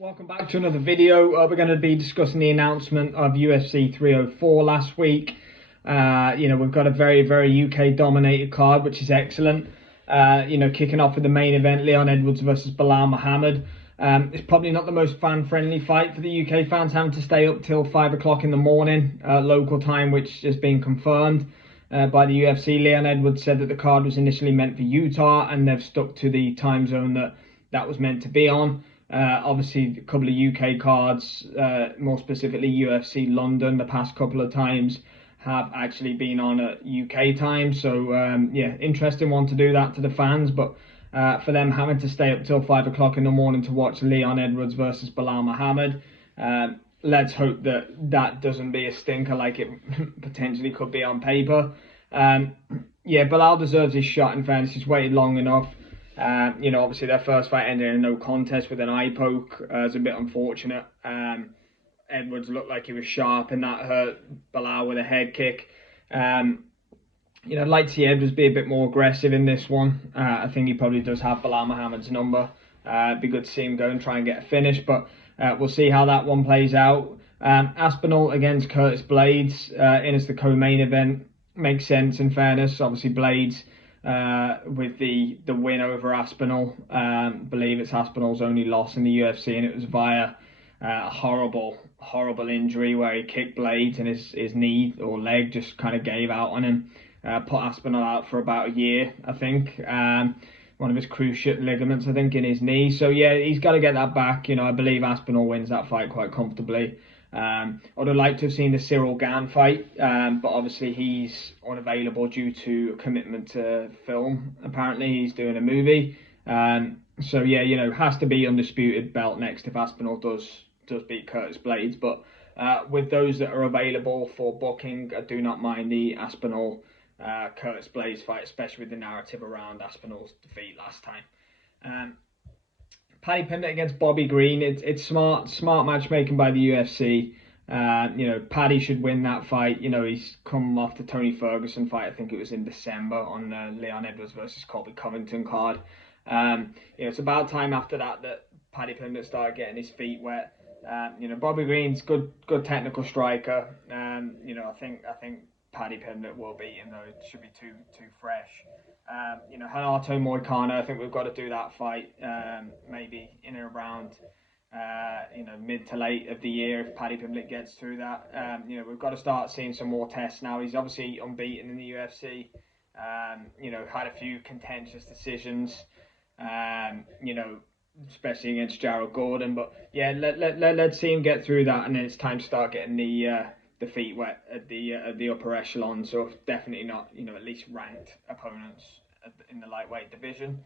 Welcome back to another video. We're going to be discussing the announcement of UFC 304 last week. We've got a very UK dominated card, which is excellent. Kicking off with the main event, Leon Edwards versus Belal Muhammad. It's probably not the most fan-friendly fight for the UK fans, having to stay up till 5 o'clock in the morning, local time, which has been confirmed by the UFC. Leon Edwards said that the card was initially meant for Utah, and they've stuck to the time zone that was meant to be on. Obviously, a couple of UK cards, more specifically UFC London, the past couple of times have actually been on at UK time. So, interesting one to do that to the fans. But for them having to stay up till 5 o'clock in the morning to watch Leon Edwards versus Belal Muhammad, let's hope that doesn't be a stinker like it potentially could be on paper. Belal deserves his shot, in fairness. He's waited long enough. Obviously their first fight ended in a no contest with an eye poke. It's a bit unfortunate. Edwards looked like he was sharp, and that hurt Belal with a head kick. I'd like to see Edwards be a bit more aggressive in this one. I think he probably does have Belal Muhammad's number. It'd be good to see him go and try and get a finish, but we'll see how that one plays out. Aspinall against Curtis Blaydes in as the co-main event makes sense, in fairness. Obviously Blaydes with the win over Aspinall. Believe it's Aspinall's only loss in the UFC, and it was via a horrible injury where he kicked Blaydes and his knee or leg just kind of gave out on him. Put Aspinall out for about a year, I think. One of his cruciate ligaments, I think, in his knee. So yeah, he's got to get that back. I believe Aspinall wins that fight quite comfortably. I'd have liked to have seen the Cyril Gane fight, but obviously he's unavailable due to a commitment to film. Apparently he's doing a movie. Has to be undisputed belt next if Aspinall does beat Curtis Blaydes. But with those that are available for booking, I do not mind the Aspinall Curtis Blaydes fight, especially with the narrative around Aspinall's defeat last time. Paddy Pimblett against Bobby Greene. It's smart matchmaking by the UFC. Paddy should win that fight. He's come off the Tony Ferguson fight. I think it was in December on the Leon Edwards versus Colby Covington card. It's about time after that Paddy Pimblett started getting his feet wet. Bobby Greene's good technical striker. I think Paddy Pimblett will beat him, though. It should be too fresh. Renato Moicano, I think we've got to do that fight maybe in and around mid to late of the year if Paddy Pimblett gets through that. We've got to start seeing some more tests now. He's obviously unbeaten in the UFC. Had a few contentious decisions. Especially against Gerald Gordon. But yeah, let's see him get through that, and then it's time to start getting the feet wet at the upper echelon. So definitely not at least ranked opponents in the lightweight division.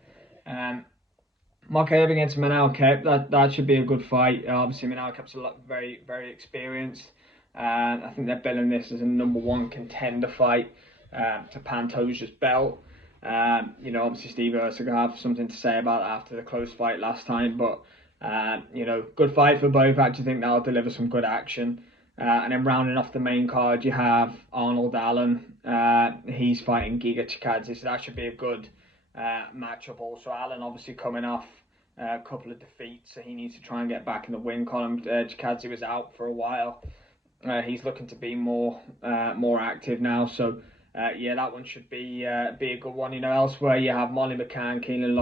Markaev against Manal-Kape, that should be a good fight. Obviously Manal-Kape's very experienced. I think they're billing this as a #1 contender fight to Pantoja's belt. Obviously Steve Erceg will have something to say about that after the close fight last time, but good fight for both. I actually think that'll deliver some good action. And then rounding off the main card, you have Arnold Allen. He's fighting Giga Chikadze, so that should be a good matchup. Also, Allen obviously coming off a couple of defeats, so he needs to try and get back in the win column. Chikadze was out for a while. He's looking to be more active now, so that one should be a good one. Elsewhere you have Molly McCann, Keelan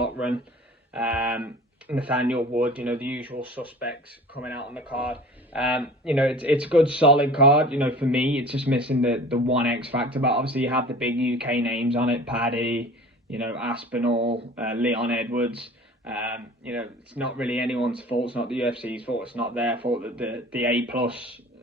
Lochran, Nathaniel Wood, the usual suspects coming out on the card. It's a good solid card. For me, it's just missing the one X factor. But obviously you have the big UK names on it: Paddy, Aspinall, Leon Edwards. It's not really anyone's fault. It's not the UFC's fault. It's not their fault that the A+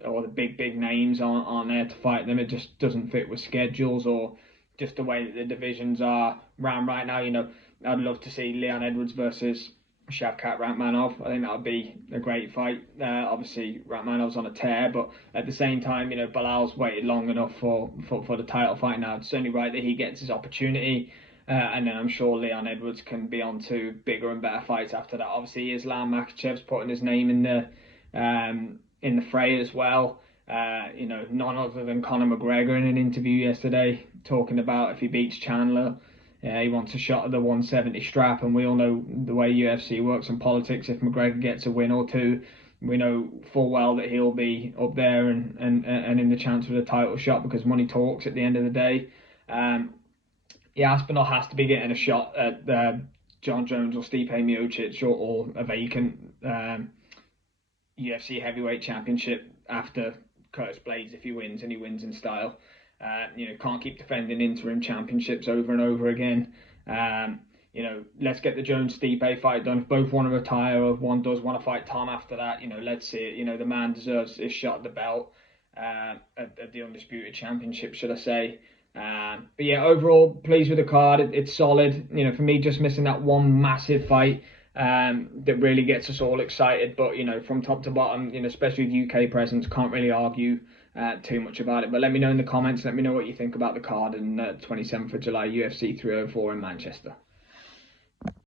or the big names aren't there to fight them. It just doesn't fit with schedules or just the way that the divisions are ran right now. I'd love to see Leon Edwards versus Shavkat Rakhmonov. I think that would be a great fight. Obviously Rakhmonov's on a tear, but at the same time, Belal's waited long enough for the title fight now. It's only right that he gets his opportunity, and then I'm sure Leon Edwards can be on to bigger and better fights after that. Obviously Islam Makhachev's putting his name in the fray as well. None other than Conor McGregor in an interview yesterday talking about if he beats Chandler, He wants a shot at the 170 strap, and we all know the way UFC works and politics. If McGregor gets a win or two, we know full well that he'll be up there and in the chance for the title shot, because money talks at the end of the day. Aspinall has to be getting a shot at John Jones or Stipe Miocic, or a vacant UFC heavyweight championship after Curtis Blaydes if he wins, and he wins in style. Can't keep defending interim championships over and over again. Let's get the Jones Stipe fight done. If both want to retire, or if one does want to fight Tom after that, let's see it. The man deserves his shot at the belt, at the undisputed championship, should I say. But yeah, overall, pleased with the card. It's solid. For me, just missing that one massive fight that really gets us all excited. But from top to bottom, especially with UK presence, can't really argue too much about it. But let me know in the comments. Let me know what you think about the card and 27th of July UFC 304 in Manchester.